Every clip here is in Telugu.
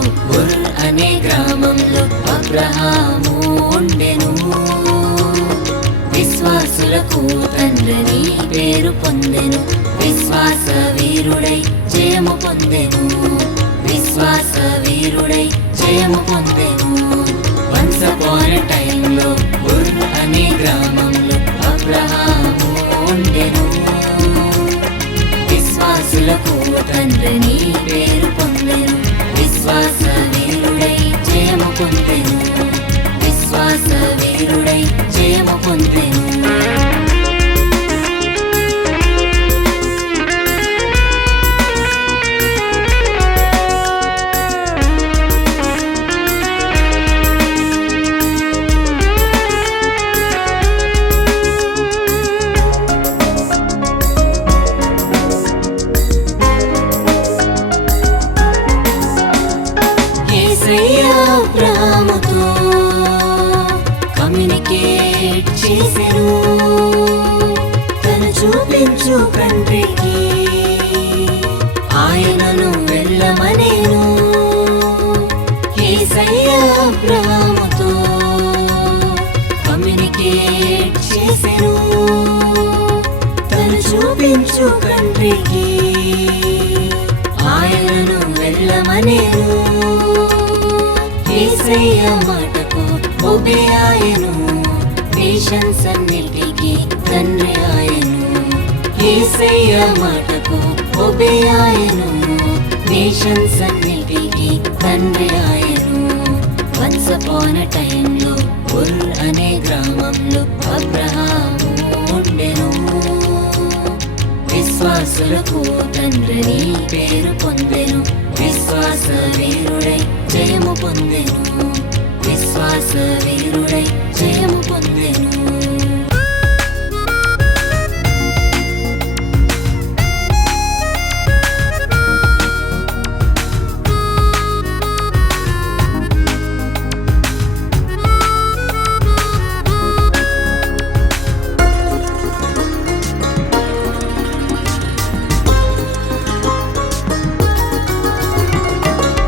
ఉర్ అనే గ్రామంలో అబ్రహాము ఉండెను. విశ్వాసులకు తండ్రిని పేరు పొందెను. విశ్వాస వీరుడై జయము పొందెను. విశ్వాస వీరుడై జయము పొందెను. వన్స్ అపాన్ ఎ టైమ్ లో ఉర్ అనే గ్రామంలో అబ్రహాము ఉండెను. విశ్వాసులకు తండ్రిని పేరు పొందెను. విశ్వాస వీరుడై జయము పొందెను. విశ్వాస వీరుడై జయము పొందెను. అబ్రహాముతో కమ్యూనికేట్ చేసెను. తను చూపించు కంట్రీకి ఆయనను వెళ్ళమనేను. యేసయ్య అబ్రహాముతో కమ్యూనికేట్ చేసెను. తను చూపించు కంట్రీకి ఆయనను వెళ్ళమనేను. యేసయ్య మాటకు ఒబే ఆయను. నేషన్స్ అన్నిటికీ తండ్రి ఆయను. యేసయ్య మాటకు ఒబే ఆయను. నేషన్స్ అన్నిటికీ తండ్రి ఆయను. వన్స్ అపాన్ ఎ టైమ్ లో ఉర్ అనే గ్రామంలో అబ్రహాము ఉండెను. విశ్వాసులకు తండ్రిని పేరు పొందెను. విశ్వాస వీరుడై జయము పొందెను. విశ్వాస వీరుడై జయము పొందెను.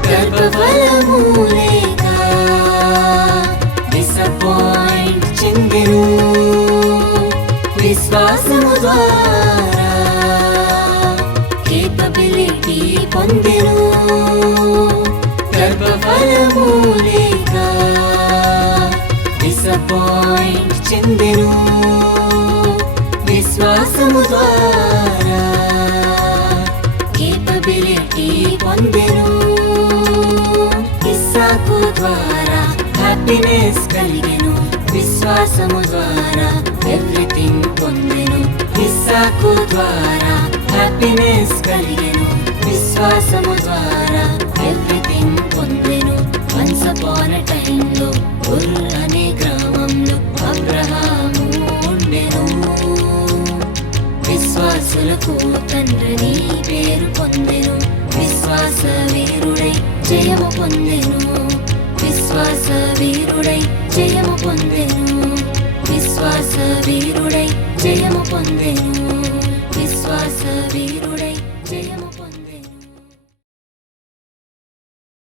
గర్భఫలము లేక డిసప్పాయింట్ చెందెను. విశ్వాసము ద్వారా కేపబిలిటీ పొందెను. గర్భఫలము లేక డిసప్పాయింట్ చెందెను. విశ్వాసము ద్వారా కేపబిలిటీ పొందెను. ఇస్సాకు ద్వారా హ్యాపీనెస్ కలిగెను. విశ్వాసము ద్వారా ఎవ్రీథింగ్ పొందెను. ఇస్సాకు ద్వారా హ్యాపీనెస్ కలిగెను. విశ్వాసము ద్వారా ఎవ్రీథింగ్ పొందెను. వన్స్ అపాన్ ఎ టైమ్ లో ఉర్ అనే గ్రామంలో అబ్రహాము ఉండెను. విశ్వాసులకు తండ్రిని పేరు పొందెను. విశ్వాస వీరుడై జయము పొందెను. విశ్వాస వీరుడై జయము పొందెను. విశ్వాస వీరుడై జయము పొందెను. విశ్వాస వీరుడై